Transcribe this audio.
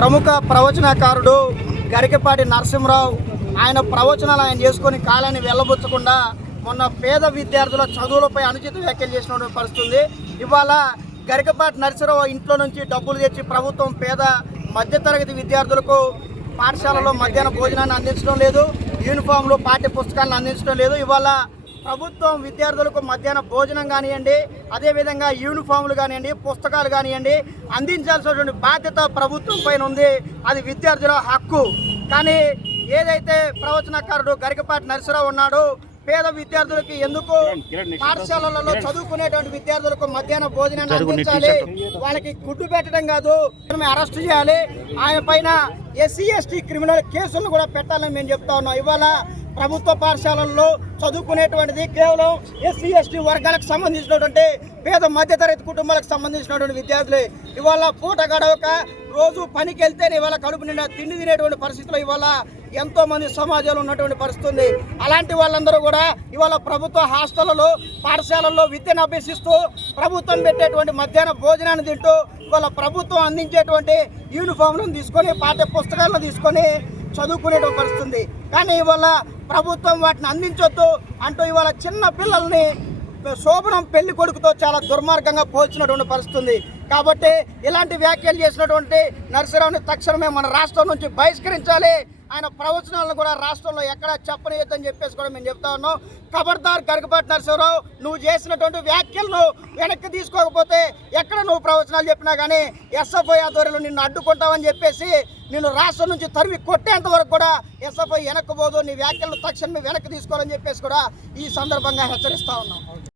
ప్రముఖ ప్రవచనకారుడు గరికపాటి నరసింహరావు ఆయన ప్రవచనాలు ఆయన చేసుకొని కాలాన్ని వెళ్ళబుచ్చకుండా మొన్న పేద విద్యార్థుల చదువులపై అనుచిత వ్యాఖ్యలు చేసినటువంటి పరిస్థితుంది. ఇవాళ గరికపాటి నరసింహరావు ఇంట్లో నుంచి డబ్బులు తెచ్చి ప్రభుత్వం పేద మధ్యతరగతి విద్యార్థులకు పాఠశాలలో మధ్యాహ్న భోజనాన్ని అందించడం లేదు, యూనిఫామ్లు పాఠ్య పుస్తకాలను అందించడం లేదు. ఇవాళ ప్రభుత్వం విద్యార్థులకు మధ్యాహ్న భోజనం కానివ్వండి, అదేవిధంగా యూనిఫామ్లు కానివ్వండి, పుస్తకాలు కానివ్వండి అందించాల్సినటువంటి బాధ్యత ప్రభుత్వం పైన ఉంది. అది విద్యార్థుల హక్కు. కానీ ఏదైతే ప్రవచనకారుడు గరికపాటి నరసింహరావు ఉన్నాడో పేద విద్యార్థులకి ఎందుకు పాఠశాలలలో చదువుకునేటువంటి విద్యార్థులకు మధ్యాహ్న భోజనాన్ని అందించాలి, వాళ్ళకి గుడ్డు పెట్టడం కాదు, అరెస్ట్ చేయాలి, ఆయన పైన SC ST క్రిమినల్ కేసులను కూడా పెట్టాలని మేము చెప్తా ఉన్నాం. ఇవాళ ప్రభుత్వ పాఠశాలల్లో చదువుకునేటువంటిది కేవలం SC ST వర్గాలకు సంబంధించినటువంటి పేద మధ్యతరగతి కుటుంబాలకు సంబంధించినటువంటి విద్యార్థులే. ఇవాళ పూట గడవక రోజు పనికి వెళ్తేనే ఇవాళ కడుపు నిండా తిండి తినేటువంటి పరిస్థితుల్లో ఇవాళ ఎంతో మంది సమాజంలో ఉన్నటువంటి పరిస్థితి ఉంది. అలాంటి వాళ్ళందరూ కూడా ఇవాళ ప్రభుత్వ హాస్టళ్లలో పాఠశాలల్లో విద్యను అభ్యసిస్తూ ప్రభుత్వం పెట్టేటువంటి మధ్యాహ్న భోజనాన్ని తింటూ ఇవాళ ప్రభుత్వం అందించేటువంటి యూనిఫామ్లను తీసుకొని పాఠ్య పుస్తకాలను తీసుకొని చదువుకునేటువంటి పరిస్థితుంది. కానీ ఇవాళ ప్రభుత్వం వాటిని అందించొద్దు అంటూ ఇవాళ చిన్న పిల్లల్ని శోభనం పెళ్లి కొడుకుతో చాలా దుర్మార్గంగా పోల్చినటువంటి పరిస్థితుంది. కాబట్టి ఇలాంటి వ్యాఖ్యలు చేసినటువంటి నరసింహరావుని తక్షణమే మన రాష్ట్రం నుంచి బహిష్కరించాలి. ఆయన ప్రవచనాలను కూడా రాష్ట్రంలో ఎక్కడ చెప్పనియొద్దని చెప్పేసి కూడా మేము చెప్తా ఉన్నాం. ఖబర్దార్ గరికపాటి నరసింహరావు, నువ్వు చేసినటువంటి వ్యాఖ్యలను వెనక్కి తీసుకోకపోతే ఎక్కడ నువ్వు ప్రవచనాలు చెప్పినా కానీ SFI ఆధ్వర్యంలో నిన్ను అడ్డుకుంటామని చెప్పేసి నిన్ను రాష్ట్రం నుంచి తరిమి కొట్టేంత వరకు కూడా SFI వెనక్కిపోదు. నీ వ్యాఖ్యలను తక్షణమే వెనక్కి తీసుకోవాలని చెప్పేసి కూడా ఈ సందర్భంగా హెచ్చరిస్తా ఉన్నాం.